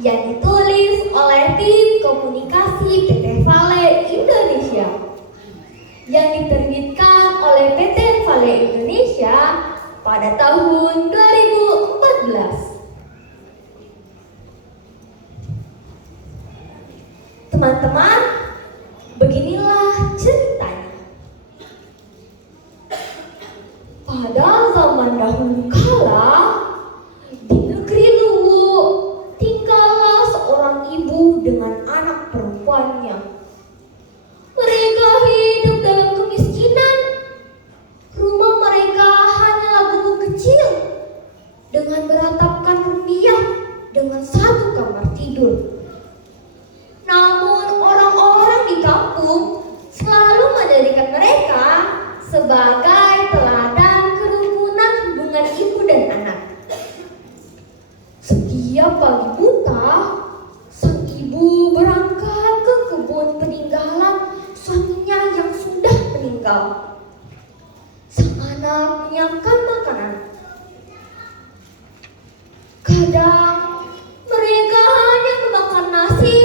yang ditulis oleh tim komunikasi PT Vale Indonesia, yang diterbitkan oleh PT Vale Indonesia pada tahun 2014. Teman-teman, beginilah ceritanya. Pada zaman dahulu kala, di negeri Luwu, tinggallah seorang ibu dengan anak perempuannya. Mereka hidup dalam kemiskinan. Rumah mereka hanyalah gubuk kecil dengan beratapkan rupiah dengan satu kamar tidur. Namun orang-orang di kampung selalu menjadikan mereka sebagai teladan kerukunan hubungan ibu dan anak. Setiap pagi buta, sang ibu berangkat ke kebun peninggalan suaminya yang sudah meninggal. Sang anak menyiapkan makanan. Kadang mereka hanya memakan nasi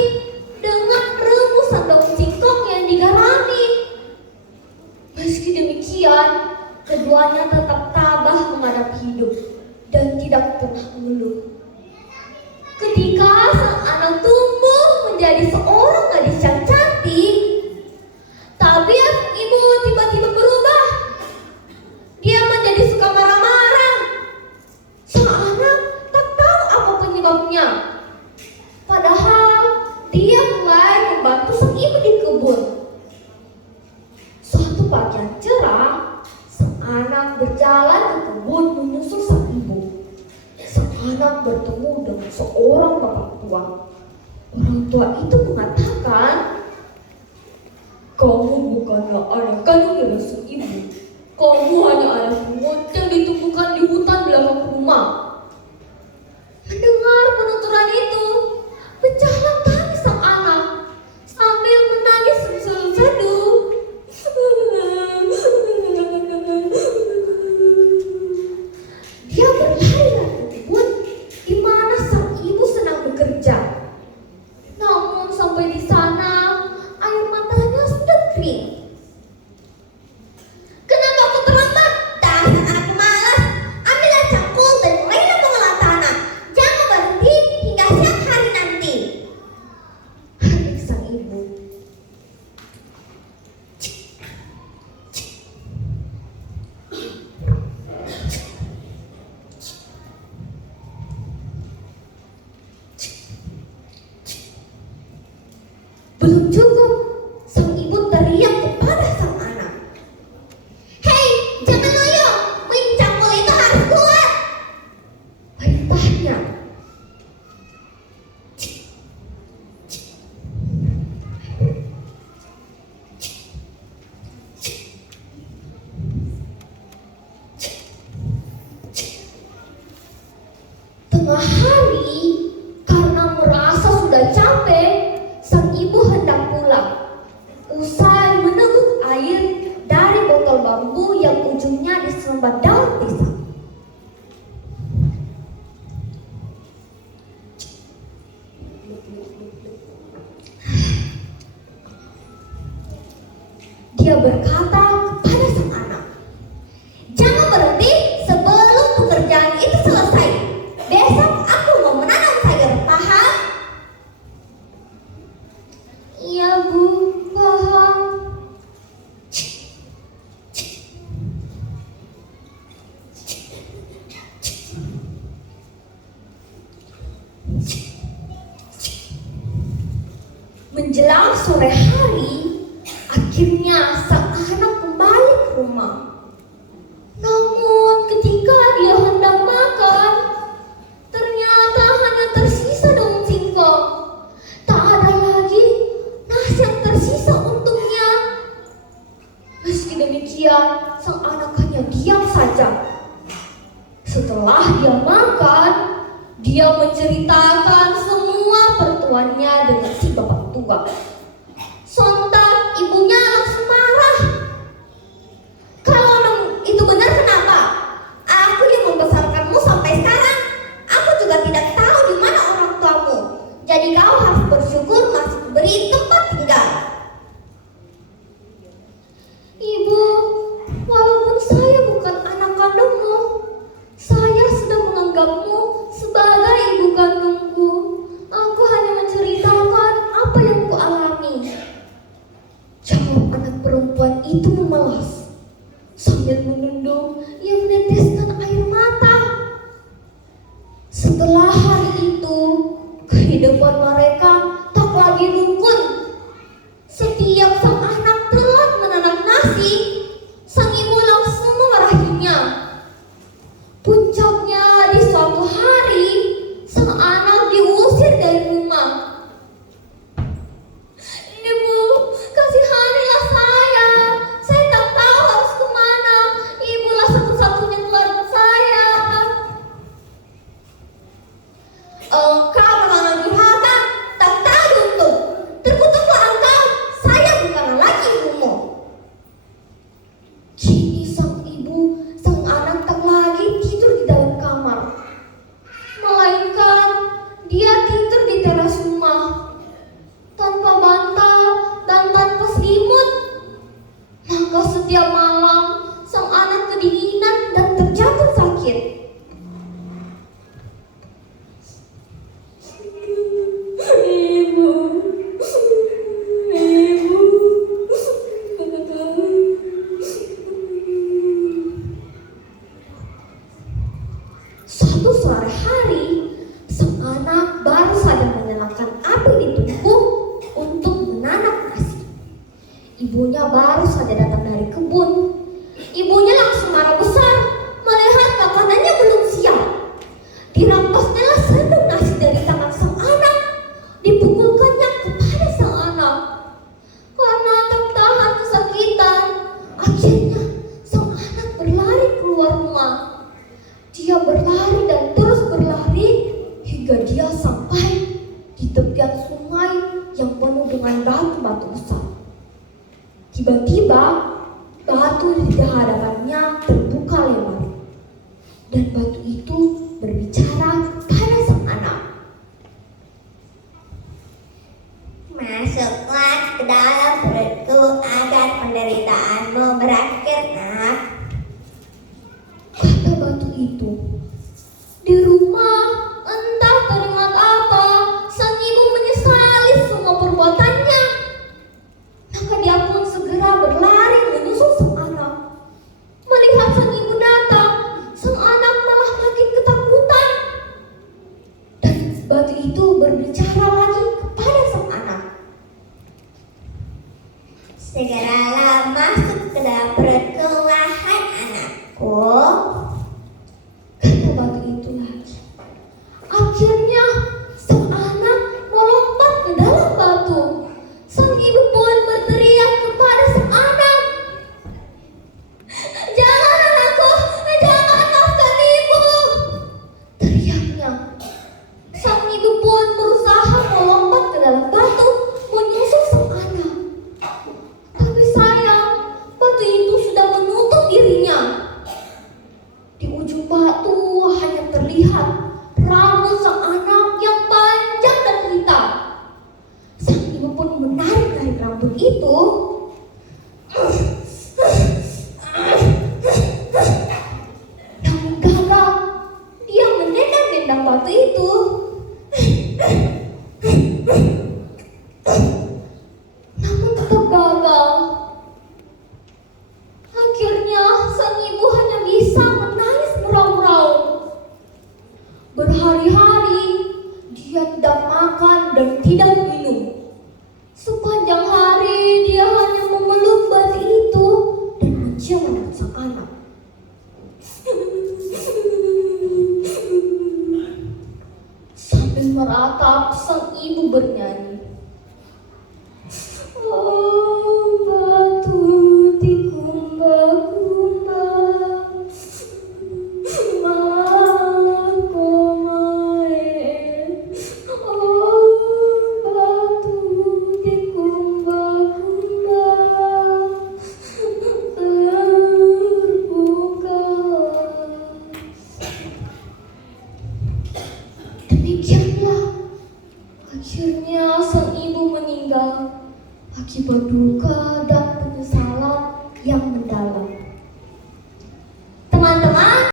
dengan rebusan daun singkong yang digarami. Meski demikian, keduanya tetap tabah menghadapi hidup dan tidak pernah mengeluh. Ketika sang anak tumbuh menjadi seorang gadis yang cantik, tabiat ibu tiba-tiba berubah. Dia menjadi suka marah-marah. Sang anak tak tahu apa penyebabnya. Padahal dia mulai membantu sang ibu di kebun. Suatu pagi yang cerah, sang anak berjalan ke kebun menyusul sang ibu. Sang anak bertemu dengan seorang bapak tua. Orang tua itu mengatakan, "Kamu bukanlah anak kandung dari sang ibu. Kamu hanya anak pungut yang ditemukan di hutan belakang rumah." Mendengar penuturan itu, pecahlah tangis sang anak sambil menangis seduh-seduh. Dia berlari ke kebun di mana sang ibu sedang bekerja. Namun sampai di sana, air matanya sudah kering. "Kenapa aku terlambat? Dasar anak malas. Ambillah cangkul dan mulailah mengolah tanah. Jangan berhenti hingga siang hari nanti," hardik sang ibu. Belum cukup, sang ibu teriak kepada sang anak, "Hei, jangan loyo, cangkul itu harus kuat," perintahnya. Tengah hari, karena merasa sudah capek, sang ibu hendak pulang. Usai meneguk air dari botol bambu yang ujungnya diserembat daun pisang. Dia berkata kepada sang anak, "Jangan berhenti sebelum pekerjaan itu selesai. Besok aku mau menanam sayur, paham?" "Iya, Bu, paham." Menjelang sore hari, akhirnya sang anak kembali ke rumah. Namun ketika dia hendak makan, ternyata hanya tersisa daun singkong. Tak ada lagi nasi yang tersisa untuknya. Meski demikian, sang anak hanya diam saja. Setelah dia makan, dia menceritakan semua pertemuannya dengan si bapak tua. Sontak ibunya langsung marah. "Kalau itu benar, kenapa? Aku yang membesarkanmu sampai sekarang. Aku juga tidak tahu di mana orang tuamu. Sambil menunduk, ia meneteskan air mata. Setelah hari itu, kehidupan mereka tak lagi rukun. Setiap sang anak telat menanak nasi, sang ibu langsung memarahinya. Puncaknya di suatu hari, sang anak diusir dari rumah. "Ibu, kasihanilah saya. Saya tak tahu harus kemana. Ibulah satu-satunya keluarga saya." "Engkau memang durhaka, tak tahu untung. Terkutuklah engkau. Saya bukanlah lagi ibumu." Kini sang anak tak lagi tidur di dalam kamar, melainkan dia tidur di teras rumah, tanpa bantal dan tanpa selimut. Maka setiap malam sang anak kedinginan dan terjatuh sakit. "Ibu, ibu." Suatu sore hari, sang anak baru saja menyalakan api di tungku untuk menanak nasi. Ibunya baru saja datang dari kebun. Ibunya langsung marah besar melihat makanannya belum siap. Dirampasnya sendok nasi dari tangan sang anak, dipukulkannya kepada sang anak. Karena tak tahan kesakitan, akhirnya sang anak berlari keluar rumah. Dia berlari dan terus berlari hingga dia sampai di tepian sungai yang penuh dengan batu-batu besar. Tiba-tiba batu di hadapannya terbuka lebar, dan batu itu berbicara kepada sang anak. Masuklah ke dalam perutku agar penderitaanmu berakhir, nak. Kata batu itu. Di rumah, entah teringat apa, sang ibu menyesali semua perbuatannya. Maka dia pun segera berlari menyusul sang anak. Melihat sang ibu datang, sang anak malah makin ketakutan. Dan batu itu berbicara lagi kepada sang anak. Segeralah masuk ke dalam perutku, wahai anakku. Kata batu itu lagi. Akhirnya sang anak melompat ke dalam batu. Sang ibu pun berteriak kepada sang anak, "Jangan anakku, jangan, maafkan ibu!" teriaknya. Sang ibu pun berusaha melompat ke dalam batu menyusul sang anak. Tapi sayang, batu itu sudah menutup dirinya. Di ujung batu hanya terlihat rambut sang anak yang panjang dan hitam. Sang ibu pun menarik rambut itu. Namun gagal, dia menendang-nendang batu itu. Namun tetap gagal. Akhirnya sang ibu hanya bisa menangis meraung-raung. Berhari-hari dia tidak makan dan tidak minum. Sepanjang hari dia hanya memeluk batu itu dan mencium anak sang anak. Sambil meratap, sang ibu bernyanyi.